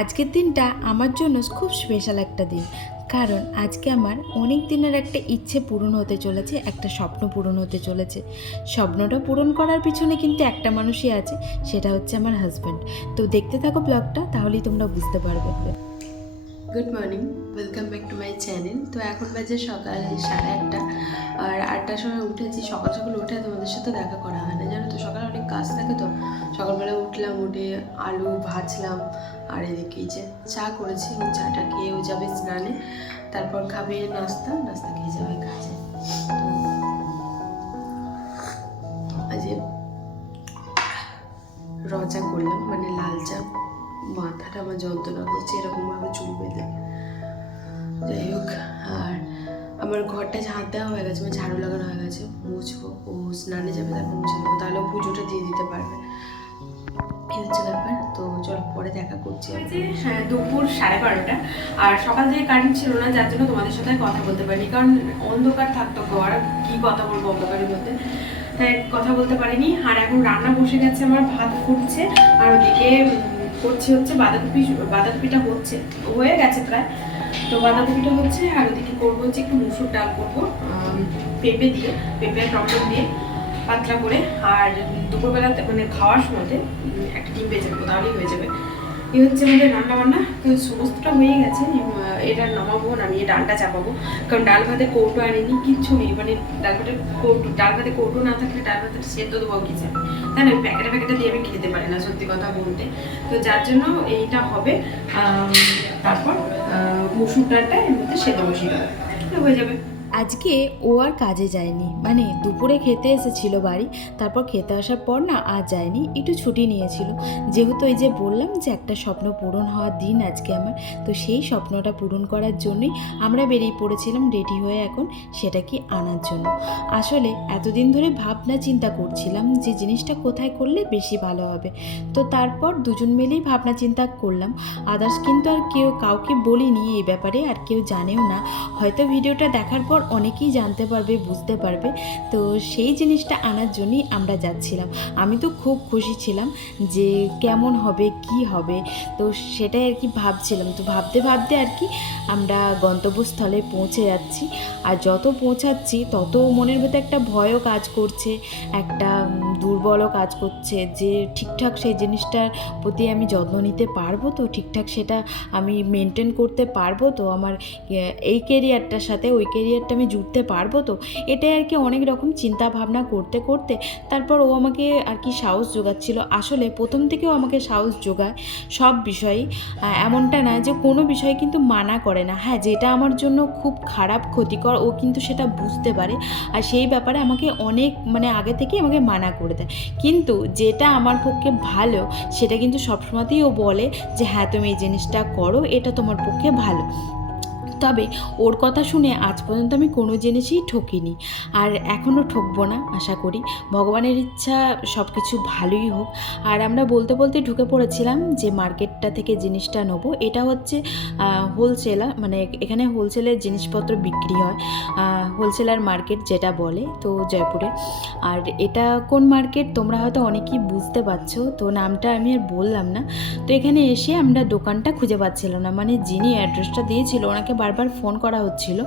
আজকের দিনটা আমার জন্য খুব স্পেশাল একটা দিন, কারণ আজকে আমার অনেক দিনের একটা ইচ্ছে পূরণ হতে চলেছে, একটা স্বপ্ন পূরণ হতে চলেছে। স্বপ্নটা পূরণ করার পিছনে কিন্তু একটা মানুষই আছে, সেটা হচ্ছে আমার হাজব্যান্ড। তো দেখতে থাকো ব্লগটা, তাহলেই তোমরা বুঝতে পারবে। Good morning, welcome back to my channel. তো এখন বাজে সকাল 8:30, আর 8টার সময় উঠেছি। সকাল সকাল উঠে তোমাদের সাথে দেখা করা হয় না, জানো তো, সকালে অনেক কাজ থাকে। তো সকালবেলা উঠলাম, উঠে আলু ভাজলাম, আর এদিকে এই যে চা করেছি, এবং চাটা খেয়েও যাবে স্নানে, তারপর খাবে নাস্তা খেয়ে যাবে কাজে। তো আজ রচা করলাম, মানে লাল চা। মাথাটা আমার যন্ত্রণা করছে, এরকমভাবে চুল বেঁধে। যাই হোক, আর আমার ঘরটা ঝাঁট দেওয়া হয়ে গেছে, মানে ঝাড়ু লাগানো হয়ে গেছে। মুছবো, ও স্নানে যাবে, তারপর মুছে দেবো, তাহলে পুজোটা দিয়ে দিতে পারবে। এই হচ্ছে ব্যাপার। তো চলো পরে দেখা করছি। হ্যাঁ, দুপুর 12:30, আর সকাল থেকে কারেন্ট ছিল না, যার জন্য তোমাদের সাথে কথা বলতে পারিনি, কারণ অন্ধকার থাকতো ঘর, কি কথা বলবো অন্ধকারের মধ্যে, তাই কথা বলতে পারিনি। আর এখন রান্না বসে গেছে, আমার ভাত ফুটছে, আর ওদিকে করছি হচ্ছে বাঁধাকপিটা হয়ে গেছে প্রায়। তো বাঁধাকপিটা হচ্ছে, আর ওদিকে করবো হচ্ছে একটু মুসুর ডাল করবো পেঁপে দিয়ে, পেঁপে টমেটো দিয়ে পাতলা করে। আর দুপুরবেলাতে মানে খাওয়ার সময়তে একটা ডিম ভেজে নেবো, তাহলেই হয়ে যাবে। এই হচ্ছে আমাদের রান্না বান্না, তো সমস্তটা হয়ে গেছে। এটা নামাবো, নামিয়ে ডালটা চাপাবো, কারণ ডাল ভাতে কৌটো আনিনি, কিচ্ছু নেই। মানে ডাল ভাতে কৌটো না থাকলে ডাল ভাতে সেদ্ধ দেবো কি যাবে, তাই না? প্যাকেটে দিয়ে আমি খেতে পারি না, সত্যি কথা বলতে। তো যার জন্য এইটা হবে। তারপর মুসুর ডালটা এর মধ্যে সেদ্ধ বসিয়ে দেবো, হয়ে যাবে। আজকে ও আর কাজে যায়নি, মানে দুপুরে খেতে এসেছিল বাড়ি, তারপর খেতে আসার পর না আর যায়নি, একটু ছুটি নিয়েছিল। যেহেতু এই যে বললাম যে একটা স্বপ্ন পূরণ হওয়ার দিন আজকে আমার, তো সেই স্বপ্নটা পূরণ করার জন্যই আমরা বেরিয়ে পড়েছিলাম রেডি হয়ে এখন সেটা কি আনার জন্য। আসলে এতদিন ধরে ভাবনা চিন্তা করছিলাম যে জিনিসটা কোথায় করলে বেশি ভালো হবে। তো তারপর দুজন মিলেই ভাবনা চিন্তা করলাম, আদার্স কিন্তু আর কাউকে বলিনি এই ব্যাপারে, আর কেউ জানেও না। হয়তো ভিডিওটা দেখার পর অনেকেই জানতে পারবে, বুঝতে পারবে। তো সেই জিনিসটা আনার জন্যই আমরা যাচ্ছিলাম। আমি তো খুব খুশি ছিলাম যে কেমন হবে, কি হবে, তো সেটাই আর কি ভাবছিলাম। তো ভাবতে ভাবতে আর কি আমরা গন্তব্যস্থলে পৌঁছে যাচ্ছি। আর যত পৌঁছাচ্ছি তত মনের ভেতরে একটা ভয়ও কাজ করছে, একটা দুর্বলও কাজ করছে যে ঠিকঠাক সেই জিনিসটার প্রতি আমি যত্ন নিতে পারবো তো, ঠিকঠাক সেটা আমি মেনটেন করতে পারবো তো, আমার এই কেরিয়ারটার সাথে ওই কেরিয়ারটা আমি জুড়তে পারবো তো। এটাই আর কি অনেক রকম চিন্তা ভাবনা করতে করতে তারপর ও আমাকে আর কি সাহস জোগাচ্ছিল। আসলে প্রথম থেকেও আমাকে সাহস জোগায় সব বিষয়েই, এমনটা না যে কোনো বিষয়ে কিন্তু মানা করে না। হ্যাঁ, যেটা আমার জন্য খুব খারাপ ক্ষতিকর ও কিন্তু সেটা বুঝতে পারে, আর সেই ব্যাপারে আমাকে অনেক মানে আগে থেকেই আমাকে মানা করে দেয়। কিন্তু যেটা আমার পক্ষে ভালো সেটা কিন্তু সবসময়তেই ও বলে যে হ্যাঁ তুমি এই জিনিসটা করো, এটা তোমার পক্ষে ভালো। তবে ওর কথা শুনে আজ পর্যন্ত আমি কোনো জিনিসই ঠকিনি, আর এখনও ঠকবো না আশা করি। ভগবানের ইচ্ছা সব কিছু ভালোই হোক। আর আমরা বলতে বলতে ঢুকে পড়েছিলাম যে মার্কেটটা থেকে জিনিসটা নেবো। এটা হচ্ছে হোলসেলার, মানে এখানে হোলসেলের জিনিসপত্র বিক্রি হয়, হোলসেলার মার্কেট যেটা বলে, তো জয়পুরে। আর এটা কোন মার্কেট তোমরা হয়তো অনেকেই বুঝতে পারছো, তো নামটা আমি আর বললাম না। তো এখানে এসে আমরা দোকানটা খুঁজে পাচ্ছিলাম না, মানে যিনি অ্যাড্রেসটা দিয়েছিল ওনাকে বারবার ফোন করা হচ্ছিল,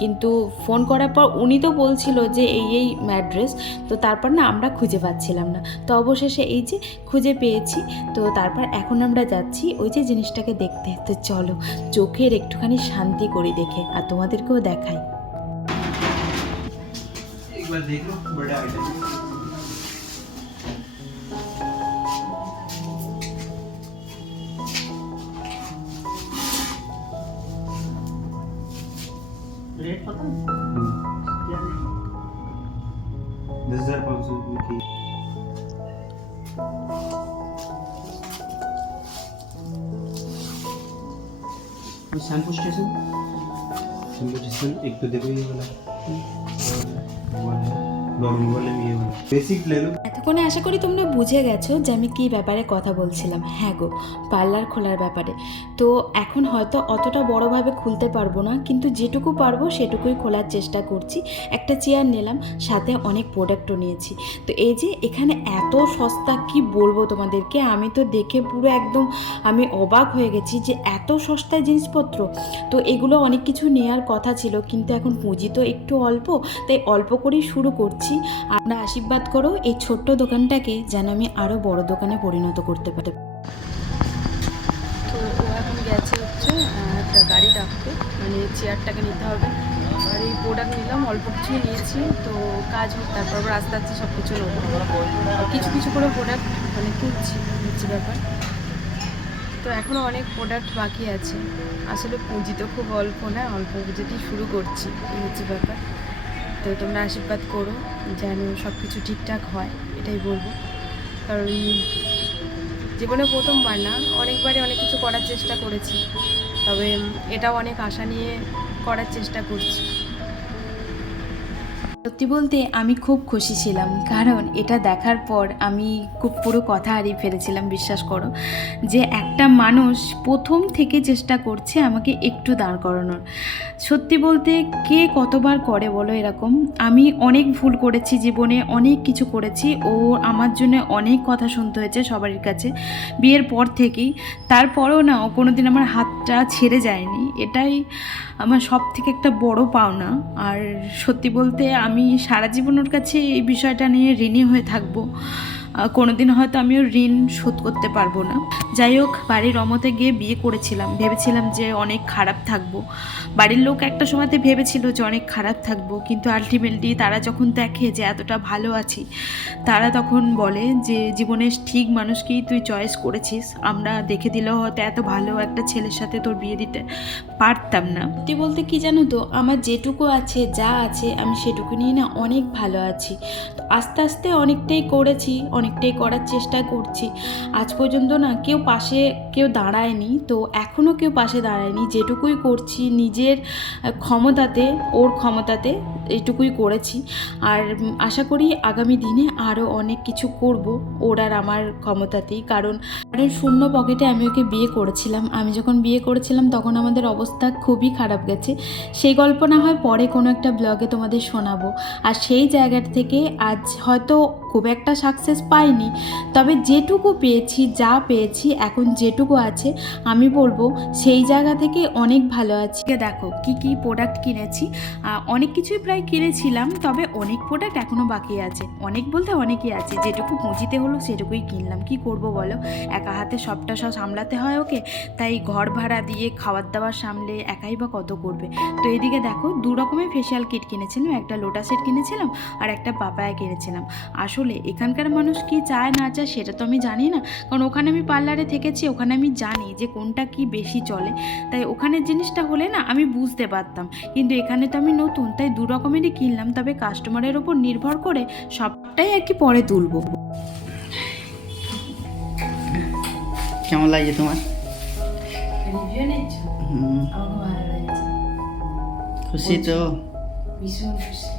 কিন্তু ফোন করার পর উনি তো বলছিল যে এই অ্যাড্রেস, তো তারপর না আমরা খুঁজে পাচ্ছিলাম না। তো অবশেষে এই যে খুঁজে পেয়েছি। তো তারপর এখন আমরা যাচ্ছি ওই যে জিনিসটাকে দেখতে। তো চলো চোখের একটুখানি শান্তি করি দেখে, আর তোমাদেরকেও দেখাই। একবার দেখো বড় আইটেম रेट पता है क्या है? 10,500 रुपये की शैम्पू स्टेशन एक तो देखो ये वाला नॉर्मल वाले में ये वाला बेसिक ले लो। এতক্ষণে আশা করি তোমরা বুঝে গেছো যে আমি কী ব্যাপারে কথা বলছিলাম। হ্যাঁ গো, পার্লার খোলার ব্যাপারে। তো এখন হয়তো অতটা বড়োভাবে খুলতে পারবো না, কিন্তু যেটুকু পারবো সেটুকুই খোলার চেষ্টা করছি। একটা চেয়ার নিলাম, সাথে অনেক প্রোডাক্টও নিয়েছি। তো এই যে এখানে এত সস্তা, কি বলবো তোমাদেরকে, আমি তো দেখে পুরো একদম আমি অবাক হয়ে গেছি যে এত সস্তায় জিনিসপত্র। তো এগুলো অনেক কিছু নেওয়ার কথা ছিল, কিন্তু এখন পুঁজি তো একটু অল্প, তাই অল্প করেই শুরু করছি। আমরা আশীর্বাদ করো এই ছোট্ট দোকানটাকে যেন আমি আরও বড় দোকানে পরিণত করতে পারি। তো ও এখন গেছে হচ্ছে একটা গাড়ি ডাকতে, মানে চেয়ারটাকে নিতে হবে। আর এই প্রোডাক্ট নিলাম, অল্প কিছুই নিয়েছি, তো কাজ হোক, তারপর আবার আস্তে আস্তে সব কিছু নেবো। কিছু কিছু করে প্রোডাক্ট মানে তুলছি, হচ্ছে ব্যাপার। তো এখনও অনেক প্রোডাক্ট বাকি আছে। আসলে পুঁজি তো খুব অল্প না, অল্প পুঁজিতেই শুরু করছি, এই হচ্ছে ব্যাপার। তো তোমরা আশীর্বাদ করো যেন সব কিছু ঠিকঠাক হয়, এটাই বলবো। কারণ জীবনে প্রথমবার না, অনেকবারই অনেক কিছু করার চেষ্টা করেছি, তবে এটাও অনেক আশা নিয়ে করার চেষ্টা করছি। সত্যি বলতে আমি খুব খুশি ছিলাম, কারণ এটা দেখার পর আমি খুব পুরো কথা হারিয়ে ফেলেছিলাম। বিশ্বাস করো যে একটা মানুষ প্রথম থেকে চেষ্টা করছে আমাকে একটু দাঁড় করানোর। সত্যি বলতে কে কতবার করে বলো এরকম? আমি অনেক ভুল করেছি জীবনে, অনেক কিছু করেছি। ও আমার জন্য অনেক কথা শুনতে হয়েছে সবারই কাছে বিয়ের পর থেকেই। তারপরেও না, ও কোনোদিন আমার হাতটা ছেড়ে যায়নি। এটাই আমার সব থেকে একটা বড় পাওনা। আর সত্যি বলতে আমি সারা জীবন ওর কাছে এই বিষয়টা নিয়ে ঋণী হয়ে থাকবো। কোনোদিন হয়তো আমি ওর ঋণ শোধ করতে পারবো না। যাই হোক, বাড়ির রমতে গিয়ে বিয়ে করেছিলাম, ভেবেছিলাম যে অনেক খারাপ থাকবো। বাড়ির লোক একটা সময়তে ভেবেছিল যে অনেক খারাপ থাকবো, কিন্তু আলটিমেটলি তারা যখন দেখে যে এতটা ভালো আছি, তারা তখন বলে যে জীবনের ঠিক মানুষকেই তুই চয়েস করেছিস। আমরা দেখে দিলেও হয়তো এত ভালো একটা ছেলের সাথে তোর বিয়ে দিতে পারতাম না। সত্যি বলতে কি জানো তো, আমার যেটুকু আছে, যা আছে, আমি সেটুকু নিয়ে না অনেক ভালো আছি। তো আস্তে আস্তে অনেকটাই করেছি, অনেকটাই করার চেষ্টা করছি। আজ পর্যন্ত না কেউ দাঁড়ায়নি, তো এখনও কেউ পাশে দাঁড়ায়নি। যেটুকুই করছি নিজের ক্ষমতাতে, ওর ক্ষমতাতে, এইটুকুই করেছি। আর আশা করি আগামী দিনে আরও অনেক কিছু করব ওর আর আমার ক্ষমতাতেই। কারণ শূন্য পকেটে আমি ওকে বিয়ে করেছিলাম। আমি যখন বিয়ে করেছিলাম তখন আমাদের অবস্থা খুবই খারাপ গেছে। সেই গল্প না হয় পরে কোনো একটা ব্লগে তোমাদের শোনাবো। আর সেই জায়গা থেকে আজ হয়তো খুব একটা সাকসেস পাইনি, তবে যেটুকু পেয়েছি, যা পেয়েছি, এখন যেটুকু আছে, আমি বলবো সেই জায়গা থেকে অনেক ভালো আছি। দেখো কি কি প্রোডাক্ট কিনেছি, অনেক কিছুই প্রায় কিনেছিলাম, তবে অনেক প্রোডাক্ট এখনও বাকি আছে। অনেক বলতে অনেকই আছে, যেটুকু পুঁজিতে হলো সেটুকুই কিনলাম। কি করব বলো, একা হাতে সবটা সামলাতে হয় ওকে, তাই ঘর ভাড়া দিয়ে খাবার দাবার সামলে একাই বা কত করবে। তো এইদিকে দেখো, 2 রকমের ফেশিয়াল কিট কিনেছিলাম, একটা লোটাসের কিনেছিলাম আর একটা পাপায়া কিনেছিলাম। আসলে এখানকার মানুষ কি চায় না চায় সেটা তো আমি জানি না, কারণ ওখানে আমি পার্লারে থেকেছি, ওখানে আমি জানি যে কোনটা কি বেশি চলে। তাই ওখানের জিনিসটা হলে না আমি বুঝতে পারতাম, কিন্তু এখানে তো আমি নতুন, তাই 2 রকমেরই কিনলাম। তবে কাস্টমারের ওপর নির্ভর করে সবটাই আর কি পরে তুলবো। কেমন লাগছে তোমার? রিভিউ নিচ্ছ? আমাকে ভালো লাগছে, খুশি তো? ভীষণ খুশি,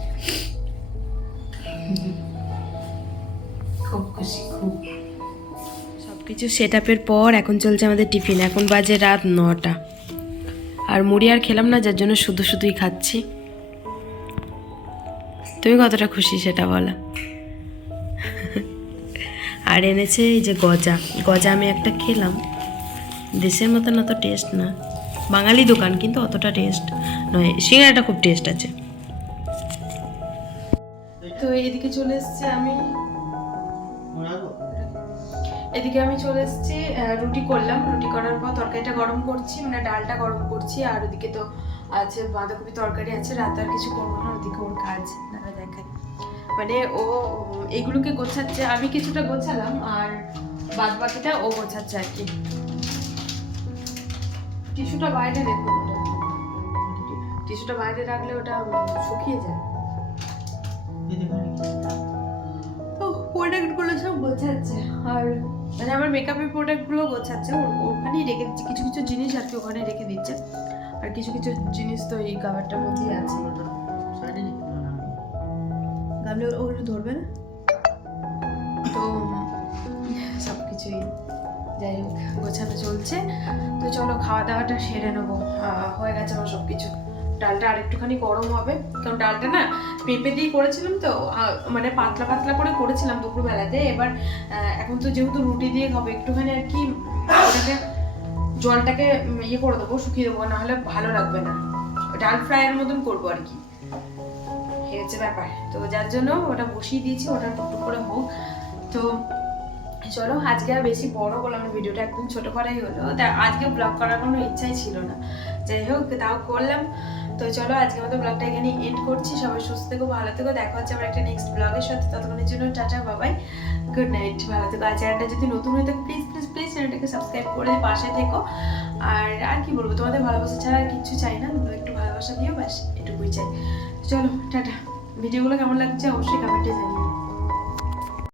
খুব খুশি, খুব। সব কিছু সেট আপের পর এখন চলছে আমাদের টিফিন। এখন বাজে রাত 9টা, আর মুড়ি আর খেলাম না, যার জন্য শুধুই খাচ্ছি। তুমি কতটা খুশি সেটা বলো। আর এনেছে এই যে গজা আমি একটা খেলাম, দেশের মতন অত টেস্ট না, বাঙালি দোকান কিন্তু অতটা টেস্ট নয়। সিঙ্গারাটা খুব টেস্ট আছে। তো এদিকে চলে এসছি আমি, চলে এসেছি, রুটি করলাম। রুটি করার পর তরকারিটা গরম করছি, মানে ডালটা গরম করছি। আর ওদিকে তো আছে বাঁধাকপি তরকারি আছে, রাতে আর কিছু করবো না। ওদিকে ওর কাজ দাঁড়া দেখায়, মানে ও এইগুলোকে গোছাচ্ছে, আমি কিছুটা গোছালাম আর বাদ বাকিটা ও গোছাচ্ছে আর কি। টিস্যুটা বাইরে দেখুন, টিস্যুটা বাইরে রাখলে ওটা শুকিয়ে যায়। প্রোডাক্টগুলো সব গোছাচ্ছে, আর মানে আমার মেকআপের প্রোডাক্টগুলো গোছাচ্ছে। ওখানেই রেখে দিচ্ছে কিছু কিছু জিনিস আর কি, ওখানে রেখে দিচ্ছে। আর কিছু কিছু জিনিস তো এই কাভারটার মধ্যেই আছে। গামলে ওগুলো ধরবে না তো, সব কিছুই যাই হোক গোছানো চলছে। তো চলো খাওয়া দাওয়াটা সেরে নেবো। হয়ে গেছে আমার সব কিছু। ডালটা আরেকটুখানি গরম হবে, কারণ ডালটা না পেঁপে দিয়ে করেছিলাম তো, মানে পাতলা পাতলা করে করেছিলাম দুপুরবেলাতে। এবার এখন তো যেহেতু রুটি দিয়ে খাবো, একটুখানি আর কি ওটাকে জলটাকে ইয়ে করে দেবো, শুকিয়ে দেবো, নাহলে ভালো লাগবে না। ডাল ফ্রাইয়ের মতন করবো আর কি, এই হচ্ছে ব্যাপার। তো যার জন্য ওটা বসিয়ে দিয়েছি, ওটা টুকটুক করে হোক। তো চলো, আজকে আর বেশি বড় করলাম না, ভিডিওটা একদম ছোট করাই হলো। আজকে ব্লগ করার কোনো ইচ্ছাই ছিল না, যাই হোক তাও করলাম। তো চলো, আজকে আমাদের ব্লগটা এখানে এন্ড করছি। সবাই সুস্থ থেকো, ভালো থেকো, দেখা হচ্ছে আমার একটা নেক্সট ব্লগের সাথে। ততক্ষণের জন্য টাটা, বাবাই, গুড নাইট, ভালো থেকো। আর চ্যানেলটা যদি নতুন হয়ে থাকে প্লিজ প্লিজ প্লিজ চ্যানেলটাকে সাবস্ক্রাইব করে পাশে থেকো। আর কি বলবো, তোমাদের ভালোবাসা ছাড়া আর কিচ্ছু চাই না, তোমরা একটু ভালোবাসা দিও, ব্যাস এটুকুই চাই। চলো টাটা। ভিডিওগুলো কেমন লাগছে অবশ্যই কমেন্টে জানিও।